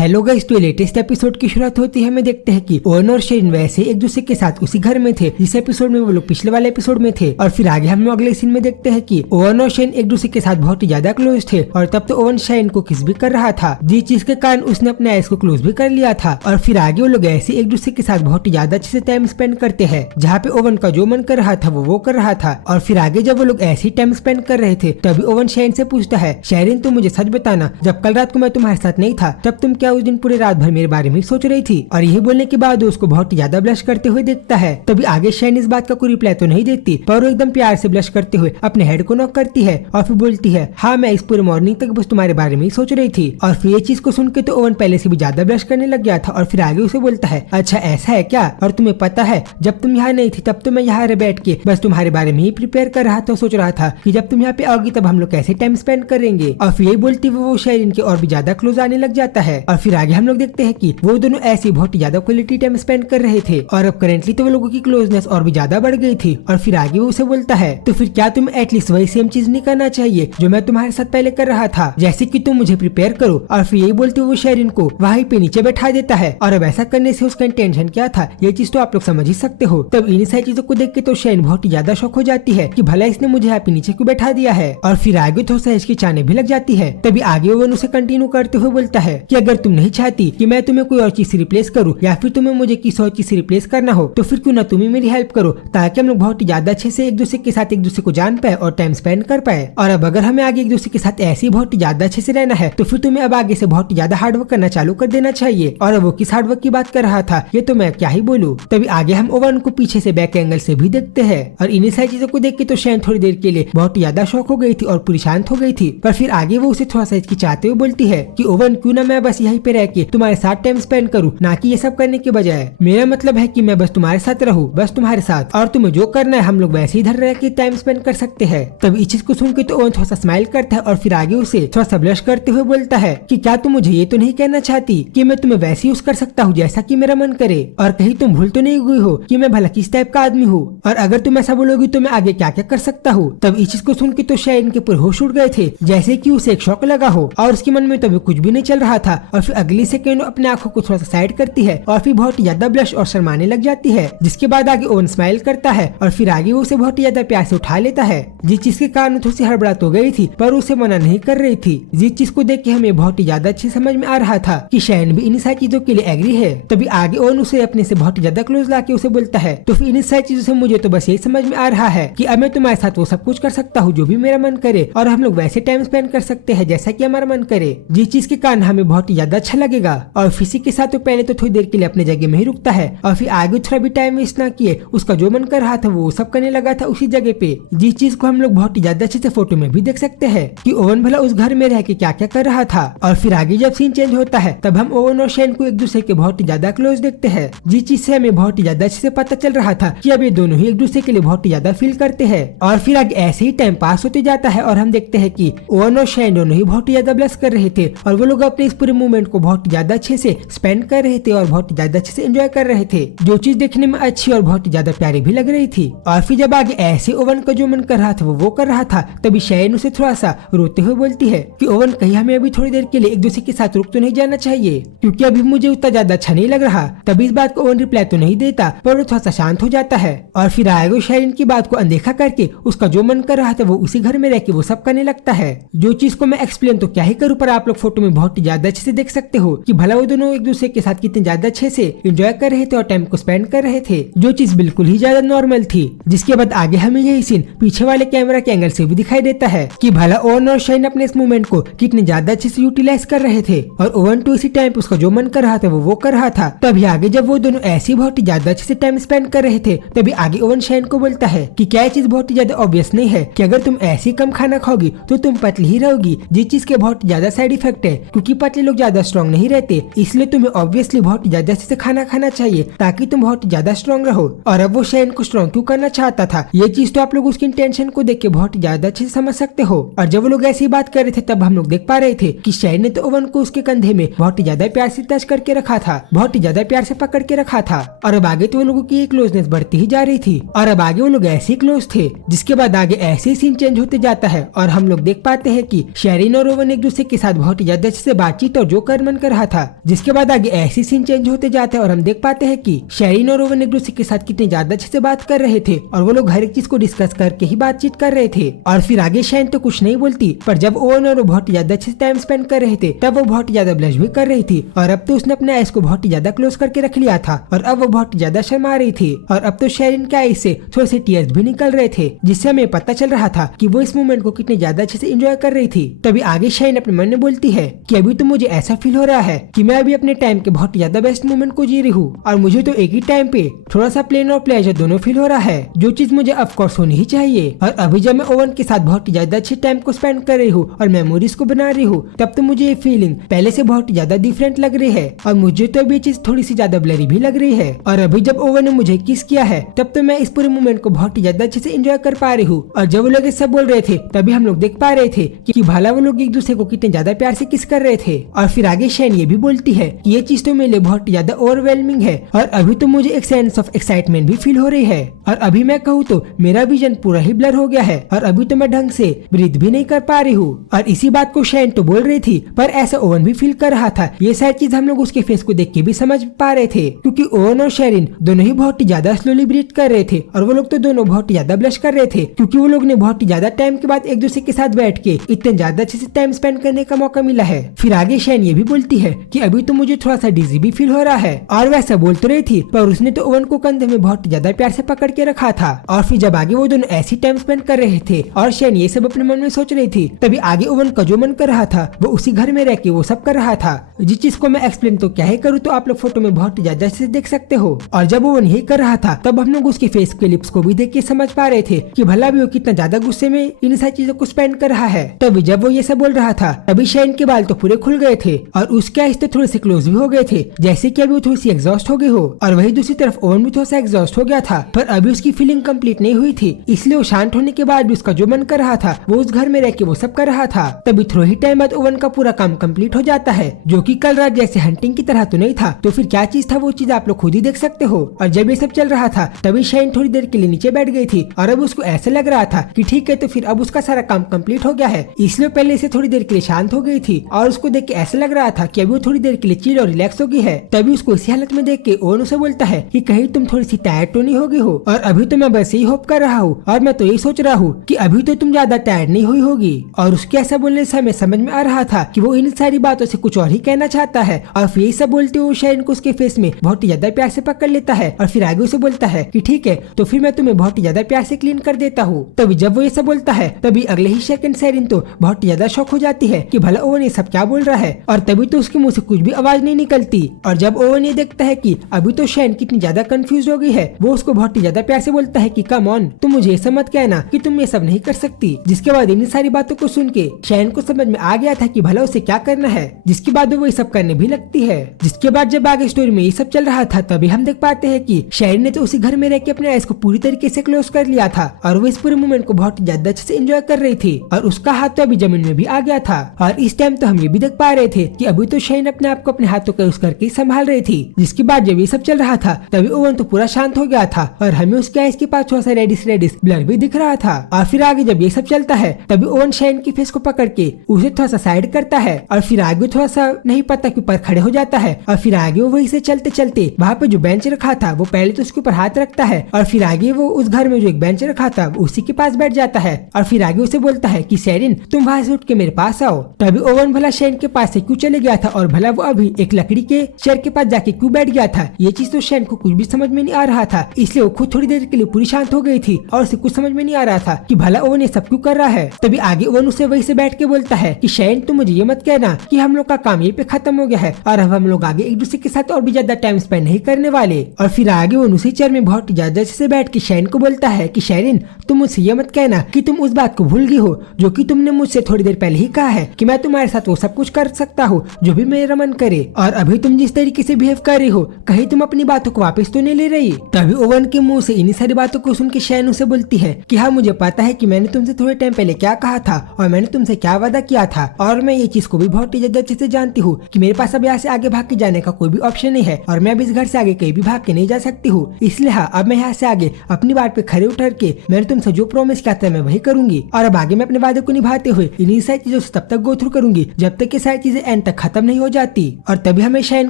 Hello guys, तो latest episode की शुरुआत होती है। हमें देखते हैं कि ओवन और शेन वैसे एक दूसरे के साथ उसी घर में थे जिस एपिसोड में वो लोग पिछले वाले एपिसोड में थे। और फिर आगे हम लोग अगले सीन में देखते हैं कि ओवन और शेन एक दूसरे के साथ बहुत ही ज्यादा क्लोज थे। और तब तो ओवन शेन को किस भी कर रहा था, जिस चीज के कारण उसने अपने आइस को क्लोज भी कर लिया था। और फिर आगे वो लोग ऐसे एक दूसरे के साथ बहुत ही ज्यादा अच्छे से टाइम स्पेंड करते हैं, जहाँ पे ओवन का जो मन कर रहा था वो कर रहा था। और फिर आगे जब वो लोग ऐसे ही टाइम स्पेंड कर रहे थे तभी ओवन शेन से पूछता है, शेरिन तुम मुझे सच बताना, जब कल रात को मैं तुम्हारे साथ नहीं था तब तुम क्या उस दिन पूरे रात भर मेरे बारे में सोच रही थी। और यही बोलने के बाद उसको बहुत ज्यादा ब्लश करते हुए देखता है। तभी आगे शेन इस बात का कोई रिप्लाई तो नहीं देती, पर वो एकदम प्यार से ब्लश करते हुए अपने हेड को नॉक करती है और फिर बोलती है, हाँ मैं इस पूरे मॉर्निंग तक बस तुम्हारे बारे में ही सोच रही थी। और फिर ये चीज को सुन के तो ओवन पहले से भी ज्यादा ब्लश करने लग गया था। और फिर आगे उसे बोलता है, अच्छा ऐसा है क्या, और तुम्हें पता है जब तुम यहाँ नहीं थी तब तो मैं यहाँ बैठ के बस तुम्हारे बारे में ही प्रिपेयर कर रहा था, सोच रहा था कि जब तुम यहाँ पे आओगी तब हम लोग कैसे टाइम स्पेंड करेंगे। और फिर यही बोलती वो शेरिन के और भी ज्यादा क्लोज आने लग जाता है। और फिर आगे हम लोग देखते हैं कि वो दोनों ऐसी बहुत ज्यादा क्वालिटी टाइम स्पेंड कर रहे थे। और अब करेंटली तो वो लोगों की क्लोजनेस और भी ज्यादा बढ़ गई थी। और फिर आगे वो उसे बोलता है, तो फिर क्या तुम एटलीस्ट वही सेम चीज नहीं करना चाहिए जो मैं तुम्हारे साथ पहले कर रहा था, जैसे कि तुम मुझे प्रिपेयर करो। और फिर यही बोलते वो शेरिन को वहीं पे नीचे बैठा देता है। और अब ऐसा करने से उसका इंटेंशन क्या था ये चीज तो आप लोग समझ ही सकते हो। तब इन सारी चीजों को देख के तो शेरिन बहुत ही ज्यादा शॉक हो जाती है कि भला इसने मुझे यहाँ पे नीचे क्यों बैठा दिया है। और फिर आगे थोड़ा सा हिचकिचाने भी लग जाती है। तभी आगे वो उसे कंटिन्यू करते हुए बोलता है कि अगर तुम नहीं चाहती कि मैं तुम्हें कोई और चीज से रिप्लेस करूँ या फिर तुम्हें मुझे किसी और चीज से रिप्लेस करना हो तो फिर क्यों ना तुम ही मेरी हेल्प करो, ताकि हम लोग बहुत ही ज्यादा अच्छे से एक दूसरे के साथ एक दूसरे को जान पाए और टाइम स्पेंड कर पाए। और अब अगर हमें आगे एक दूसरे के साथ ऐसे ही बहुत ही ज्यादा अच्छे से रहना है तो फिर तुम्हें अब आगे से बहुत ही ज्यादा हार्डवर्क करना चालू कर देना चाहिए। और वो किस हार्डवर्क की बात कर रहा था ये तो मैं क्या ही बोलूं। तभी आगे हम ओवन को पीछे से बैक एंगल से भी देखते हैं। और इन्हीं सारी चीजों को देख के तो शेन थोड़ी देर के लिए बहुत ही ज्यादा शॉक हो गई थी और पूरी शांत हो गई थी। पर फिर आगे वो उसे थोड़ा सा हिचकिचाते हुए बोलती है कि ओवन क्यों ना मैं बस यहीं पे रह के तुम्हारे साथ टाइम स्पेंड करूँ, ना कि ये सब करने के बजाय। मेरा मतलब है कि मैं बस तुम्हारे साथ रहूं, बस तुम्हारे साथ, और तुम्हें जो करना है हम लोग वैसे इधर रह के टाइम स्पेंड कर सकते हैं। तब इस चीज को सुन के तो ओवन थोड़ा सा स्माइल करता है और फिर आगे उसे थोड़ा सा ब्लश करते हुए बोलता है कि क्या तुम मुझे ये तो नहीं कहना चाहती कि मैं तुम्हें वैसे यूज कर सकता हूँ जैसा कि मेरा मन करे, और कहीं तुम भूल तो नहीं गई हो कि मैं भला किस टाइप का आदमी हूँ, और अगर तुम ऐसा बोलोगी तो मैं आगे क्या क्या कर सकता हूँ। तब इस चीज को सुन के तो शेरिन के पूरे होश उड़ गए थे, जैसे कि उसे एक शौक लगा हो और उसके मन में तो अभी कुछ भी नहीं चल रहा था। और फिर अगली सेकेंड अपने आंखों को थोड़ा सा साइड करती है और फिर बहुत ज्यादा ब्लश और शर्माने लग जाती है। जिसके बाद आगे ओवन स्माइल करता है और फिर आगे वो उसे बहुत ही ज्यादा प्यार से उठा लेता है, जिस चीज के कारण थोड़ी सी हड़बड़ा तो गई थी पर उसे मना नहीं कर रही थी। जिस चीज को देख के हमें बहुत ही ज्यादा अच्छे समझ में आ रहा था कि शेन भी इन सारी चीजों के लिए एग्री है। तभी आगे ओवन उसे अपने से बहुत ही ज्यादा क्लोज लाके उसे बोलता है, तो फिर इन सारी चीजों से मुझे तो बस यही समझ में आ रहा है कि अब मैं तुम्हारे साथ वो सब कुछ कर सकता हूँ जो भी मेरा मन करे, और हम लोग वैसे टाइम स्पेंड कर सकते हैं जैसा कि हमारा मन करे, जिस चीज के कारण हमें बहुत ही ज्यादा अच्छा लगेगा। और किसी के साथ तो पहले तो थोड़ी देर के लिए अपने जगह में ही रुकता है और फिर आगे थोड़ा भी टाइम वेस्ट ना किए उसका जो मन कर रहा था वो सब करने लगा था उसी जगह पे, जिस चीज को हम लोग बहुत ही ज्यादा अच्छे से फोटो में भी देख सकते हैं कि ओवन भला उस घर में रह के क्या क्या कर रहा था। और फिर आगे जब सीन चेंज होता है तब हम ओवन और शेन को एक दूसरे के बहुत ही ज्यादा क्लोज देखते हैं, जिस चीज से हमें बहुत ही ज्यादा अच्छे से पता चल रहा था कि अब ये दोनों ही एक दूसरे के लिए बहुत ही ज्यादा फील करते हैं। और फिर आगे ऐसे ही टाइम पास होते जाता है और हम देखते हैं कि ओवन और शेन दोनों ही बहुत ही ज्यादा ब्लश कर रहे थे और वो लोग अपने इस पूरे मूवमेंट को बहुत ज्यादा अच्छे से स्पेंड कर रहे थे और बहुत ज्यादा अच्छे से एंजॉय कर रहे थे, जो चीज देखने में अच्छी और बहुत ज्यादा प्यारी भी लग रही थी। और फिर जब आगे ऐसे ओवन का जो मन कर रहा था वो कर रहा था तभी शेन उसे थोड़ा सा रोते हुए बोलती है कि ओवन कहीं हमें अभी थोड़ी देर के लिए एक दूसरे के साथ रुक तो नहीं जाना चाहिए, क्योंकि अभी मुझे उतना ज्यादा अच्छा नहीं लग रहा। तभी इस बात को ओवन रिप्लाई तो नहीं देता पर वो थोड़ा सा शांत हो जाता है। और फिर आगे शेन की बात को अनदेखा करके उसका जो मन कर रहा था वो उसी घर में रह के वो सब करने लगता है, जो चीज को मैं एक्सप्लेन तो क्या ही करूँ, पर आप लोग फोटो में बहुत ज्यादा अच्छे से देख सकते हो कि भला वो दोनों एक दूसरे के साथ कितने ज्यादा अच्छे से एंजॉय कर रहे थे और टाइम को स्पेंड कर रहे थे, जो चीज बिल्कुल ही ज्यादा नॉर्मल थी। जिसके बाद आगे हमें यही सीन पीछे वाले कैमरा के एंगल से भी दिखाई देता है कि भला ओवन और शेन अपने इस मूवमेंट को कितने ज्यादा अच्छे से यूटिलाइज कर रहे थे और ओवन तो इसी टाइम उसका जो मन कर रहा था वो कर रहा था। तभी आगे जब वो दोनों ऐसे बहुत ही ज्यादा अच्छे से टाइम स्पेंड कर रहे थे तभी आगे ओवन शेन को बोलता है कि क्या चीज बहुत ही ज्यादा ऑब्वियस नहीं है कि अगर तुम ऐसे कम खाना खाओगी तो तुम पतली ही रहोगी, जिस चीज के बहुत ज्यादा साइड इफेक्ट है, क्योंकि पतले लोग ज्यादा स्ट्रॉन्ग नहीं रहते, इसलिए तुम्हें ऑब्वियसली बहुत ज्यादा अच्छे से खाना खाना चाहिए ताकि तुम बहुत ज्यादा स्ट्रॉन्ग रहो। और अब वो शेन को स्ट्रॉन्ग क्यों करना चाहता था ये चीज तो आप लोग उसकी इंटेंशन को देख के बहुत ज्यादा अच्छे से समझ सकते हो। और जब वो लोग ऐसी बात कर रहे थे तब हम लोग देख पा रहे थे कि शेन ने तो ओवन को उसके कंधे में बहुत ही ज्यादा प्यार से टच करके रखा था, बहुत ही ज्यादा प्यार से पकड़ के रखा था। और अब आगे तो वो लोगों की क्लोजनेस बढ़ती ही जा रही थी और अब आगे वो लोग ऐसे ही क्लोज थे, जिसके बाद आगे ऐसे ही सीन चेंज होते जाता है और हम लोग देख पाते हैं कि शेरिन और ओवन एक दूसरे के साथ बहुत ही ज्यादा अच्छे से बातचीत और जो कर मन कर रहा था। जिसके बाद आगे ऐसी सीन चेंज होते जाते हैं और हम देख पाते हैं कि शेरिन और ओवन एक दूसरे के साथ कितने ज्यादा अच्छे से बात कर रहे थे और वो लोग हर एक चीज को डिस्कस करके ही बातचीत कर रहे थे। और फिर आगे शेन तो कुछ नहीं बोलती, पर जब ओवन और वो बहुत ही ज्यादा अच्छे से टाइम स्पेंड कर रहे थे तब वो बहुत ही ज्यादा ब्लश भी कर रही थी। और अब तो उसने अपने आईज को बहुत ही ज्यादा क्लोज करके रख लिया था और अब वो बहुत ही ज्यादा शर्मा रही थी। और अब तो शेरिन के आईज से थोड़े से टीयर्स भी निकल रहे थे, जिससे हमें पता चल रहा था कि वो इस मोमेंट को कितने ज्यादा अच्छे से एंजॉय कर रही थी। तभी आगे शेरिन अपने मन में बोलती है कि अभी तो मुझे ऐसा फील हो रहा है कि मैं अभी अपने टाइम के बहुत ज्यादा बेस्ट मोमेंट को जी रही हूँ और मुझे तो एक ही टाइम पे थोड़ा सा प्लेन और प्लेजर दोनों फील हो रहा है, जो चीज मुझे ऑफ कोर्स होनी ही चाहिए। और अभी जब मैं ओवन के साथ बहुत ज्यादा अच्छे टाइम को स्पेंड कर रही हूँ और मेमोरीज को बना रही हूँ, तब तो मुझे ये फीलिंग पहले से बहुत ज्यादा डिफरेंट लग रही है और मुझे तो अभी चीज थोड़ी सी ज्यादा ब्लरी भी लग रही है। और अभी जब ओवन ने मुझे किस किया है तब तो मैं इस पूरे मोमेंट को बहुत ज्यादा अच्छे से एंजॉय कर पा रही हूँ। और जब वो लोग ये सब बोल रहे थे तभी हम लोग देख पा रहे थे कि भला वो लोग एक दूसरे को कितने ज्यादा प्यार से किस कर रहे थे। और फिर आगे शेन ये भी बोलती है कि ये चीज तो मेरे लिए बहुत ज्यादा ओवरवेलमिंग है और अभी तो मुझे एक सेंस ऑफ एक्साइटमेंट भी फील हो रही है। और अभी मैं कहूँ तो मेरा विजन पूरा ही ब्लर हो गया है और अभी तो मैं ढंग से ब्रीथ भी नहीं कर पा रही हूँ। और इसी बात को शेन तो बोल रही थी, पर ऐसा ओवन भी फील कर रहा था। ये सारी चीज हम लोग उसके फेस को देख के भी समझ पा रहे थे, क्योंकि ओवन और शेरिन दोनों ही बहुत ही ज्यादा स्लोली ब्रीथ कर रहे थे और वो लोग तो दोनों बहुत ही ज्यादा ब्लश कर रहे थे, क्योंकि वो लोग ने बहुत ही ज्यादा टाइम के बाद एक दूसरे के साथ बैठ के इतने ज्यादा अच्छे से टाइम स्पेंड करने का मौका मिला है। फिर आगे शेन ये भी बोलती है कि अभी तो मुझे थोड़ा सा डिजी भी फील हो रहा है। और वैसा बोल तो रही थी, पर उसने तो ओवन को कंधे में बहुत ज्यादा प्यार से पकड़ के रखा था। और फिर जब आगे वो दोनों ऐसी टाइम स्पेंड कर रहे थे और शेन ये सब अपने मन में सोच रही थी, तभी आगे ओवन का जो मन कर रहा था वो उसी घर में रह के वो सब कर रहा था। जिस चीज को मैं एक्सप्लेन तो क्या ही करूँ, तो आप लोग फोटो में बहुत ज्यादा से देख सकते हो। और जब ओवन यही कर रहा था तब हम लोग उसके फेस के लिप्स को भी देख के समझ पा रहे थे कि भला भी वो कितना ज्यादा गुस्से में इन सारी चीजों को स्पेंड कर रहा है। तभी जब वो ये सब बोल रहा था तभी शेन के बाल तो पूरे खुल गए थे और उसके आइज तो थोड़े से क्लोज भी हो गए थे, जैसे कि अभी वो थोड़ी सी एग्जॉस्ट हो गई हो। और वही दूसरी तरफ ओवन भी थोड़ा सा एग्जॉस्ट हो गया था, पर अभी उसकी फीलिंग कंप्लीट नहीं हुई थी, इसलिए वो शांत होने के बाद भी उसका जो मन कर रहा था वो उस घर में रह के वो सब कर रहा था। तभी थोड़ा ही टाइम बाद ओवन का पूरा काम कंप्लीट हो जाता है, जो कि कल रात जैसे हंटिंग की तरह तो नहीं था, तो फिर क्या चीज था वो चीज आप लोग खुद ही देख सकते हो। और जब ये सब चल रहा था तभी शेन थोड़ी देर के लिए नीचे बैठ गई थी और अब उसको ऐसा लग रहा था कि ठीक है तो फिर अब उसका सारा काम कंप्लीट हो गया है, इसलिए पहले से थोड़ी देर के लिए शांत हो गई थी और उसको देख के ऐसा लग रहा था कि अभी वो थोड़ी देर के लिए चिल और रिलैक्स हो गई है। तभी उसको इसी हालत में देख के ओवन उसे बोलता है कि कहीं तुम थोड़ी सी टायर्ड तो नहीं हो गई हो, और अभी तो मैं बस यही होप कर रहा हूँ और मैं तो यही सोच रहा हूँ कि अभी तो तुम ज्यादा टायर्ड नहीं हुई होगी। और उसके ऐसा बोलने से हमें समझ में आ रहा था कि वो इन सारी बातों से कुछ और ही कहना चाहता है। और फिर ये सब बोलते हुए शेन को उसके फेस में बहुत ही ज्यादा प्यार से पकड़ लेता है और फिर आगे उसे बोलता है कि ठीक है तो फिर मैं तुम्हें बहुत ही ज्यादा प्यार से क्लीन कर देता हूँ। तभी जब वो ये सब बोलता है तभी अगले ही सेकंड शेरिन तो बहुत ज्यादा शॉक हो जाती है कि भला ओवन ये सब क्या बोल रहा है, और तभी तो उसके मुंह से कुछ भी आवाज नहीं निकलती। और जब ओवन ये देखता है कि अभी तो शेन कितनी ज्यादा कंफ्यूज हो गई है, वो उसको बहुत ही ज्यादा प्यार से बोलता है कि कम ऑन, तुम मुझे ऐसा मत कहना कि तुम ये सब नहीं कर सकती। जिसके बाद इन सारी बातों को सुन के शेन को समझ में आ गया था कि भला उसे क्या करना है, जिसके बाद वो ये सब करने भी लगती है। जिसके बाद जब आगे स्टोरी में ये सब चल रहा था तभी हम देख पाते हैं कि शेन ने तो उसी घर में रह के अपने आइज को पूरी तरीके से क्लोज कर लिया था और वो इस पूरे मोमेंट को बहुत ज्यादा अच्छे से एंजॉय कर रही थी और उसका हाथ तो अभी जमीन में भी आ गया था। और इस टाइम तो हम ये भी देख पा रहे थे कि अभी तो शेन अपने आप को अपने हाथों का यूज करके संभाल रही थी। जिसके बाद जब ये सब चल रहा था तभी ओवन तो पूरा शांत हो गया था और हमें उसके आइज के पास थोड़ा सा रेडिस ब्लर भी दिख रहा था। और फिर आगे जब ये सब चलता है तभी ओवन शेन की फेस को पकड़ के उसे थोड़ा सा साइड करता है और फिर आगे थोड़ा सा नहीं पता के ऊपर खड़े हो जाता है। और फिर आगे वो वहीं से चलते चलते वहाँ पे जो बेंच रखा था वो पहले तो उसके ऊपर हाथ रखता है और फिर आगे वो उस घर में जो एक बेंच रखा था उसी के पास बैठ जाता है और फिर आगे उसे बोलता है कि शेरिन तुम वहाँ से उठ के मेरे पास आओ। तभी ओवन भला शेन के पास से क्यों चले गया था और भला वो अभी एक लकड़ी के चेयर के पास जाके क्यों बैठ गया था, ये चीज तो शेन को कुछ भी समझ में नहीं आ रहा था, इसलिए वो खुद थोड़ी देर के लिए पूरी शांत हो गई थी और उसे कुछ समझ में नहीं आ रहा था कि भला ओवन ये सब क्यों कर रहा है। तभी आगे ओवन उसे वहीं से बैठ के बोलता है कि शेन तुम मुझे ये मत कहना कि हम लोग का काम यहीं पे खत्म हो गया है और अब हम लोग आगे एक दूसरे के साथ और भी ज्यादा टाइम स्पेंड नहीं करने वाले। और फिर आगे वो उसी चेयर में बहुत ज्यादा से बैठ के शेन को बोलता है कि शेरिन तुम मुझसे ये मत कहना कि तुम उस बात को भूल गई हो जो कि तुमने मुझसे थोड़ी देर पहले ही कहा है कि मैं तुम्हारे साथ वो सब कुछ कर सकता हूँ जो भी मेरा मन करे, और अभी तुम जिस तरीके से बिहेव कर रही हो कहीं तुम अपनी बातों को वापस तो नहीं ले रही। तभी ओवन के मुंह से इन्हीं सारी बातों को सुन के शेन उसे बोलती है कि हाँ मुझे पता है कि मैंने तुमसे थोड़े टाइम पहले क्या कहा था और मैंने तुमसे क्या वादा किया था, और मैं ये चीज को भी बहुत ही ज्यादा अच्छे से जानती हूँ कि मेरे पास अब यहाँ से आगे भाग के जाने का कोई भी ऑप्शन नहीं है और मैं अब इस घर से आगे कहीं भी भाग के नहीं जा सकती हूँ। इसलिए हाँ अब मैं यहाँ से आगे अपनी बात पे खड़े उतर के मैंने तुमसे जो प्रॉमिस किया था मैं वही करूंगी, और अब आगे मैं अपने वादे को निभाते हुए इन्हीं सारी चीजों से तब तक गो थ्रू करूंगी जब तक ये सारी चीजें एंड एंड तक खत्म नहीं हो जाती। और तभी हमें शाइन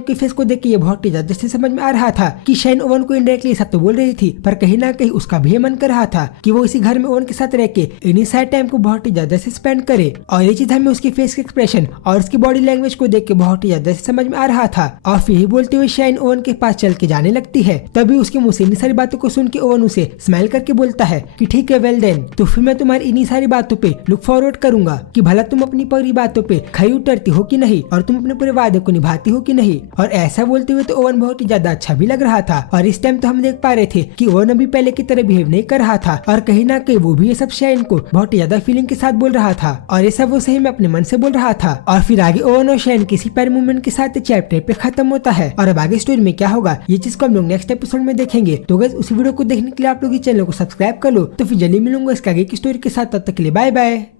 के फेस को देख के ये बहुत ही ज्यादा से समझ में आ रहा था कि शाइन ओवन को इनडायरेक्टली सब तो बोल रही थी, पर कहीं ना कहीं उसका भी मन कर रहा था कि वो इसी घर में ओवन के साथ रह के इन्हीं सारे टाइम को बहुत ही ज्यादा से स्पेंड करे। और ये चीज हमें उसके फेस के एक्सप्रेशन और उसकी बॉडी लैंग्वेज को देख के बहुत ही ज्यादा से समझ में आ रहा था। और फिर यही बोलते हुए शाइन ओवन के पास चल के जाने लगती है। तभी उसके मुंह से इन्हीं सारी बातों को सुन के ओवन उसे स्माइल करके बोलता है कि ठीक है, वेल देन, तो फिर मैं तुम्हारी इन्हीं सारी बातों पे लुक फॉरवर्ड करूंगा कि भला तुम अपनी पूरी बातों पे खरी उतरती हो कि नहीं और तुम अपने पूरे वादे को निभाती हो कि नहीं। और ऐसा बोलते हुए तो ओवन बहुत ही ज्यादा अच्छा भी लग रहा था। और इस टाइम तो हम देख पा रहे थे कि ओवन अभी पहले की तरह बिहेव नहीं कर रहा था और कहीं ना कहीं वो भी ये सब शाइन को बहुत ही ज्यादा फीलिंग के साथ बोल रहा था और ये सब वो सही में अपने मन से बोल रहा था। और फिर आगे ओवन और शाइन किसी पैर मूवमेंट के साथ चैप्टर पे खत्म होता है। और अब आगे स्टोरी में क्या होगा ये चीज को हम लोग नेक्स्ट एपिसोड में देखेंगे। तो गाइस उस वीडियो को देखने के लिए आप लोग इस चैनल को सब्सक्राइब कर लो। तो फिर जल्दी मिलूंगा इसके आगे की स्टोरी के साथ, तब तक के लिए बाय बाय।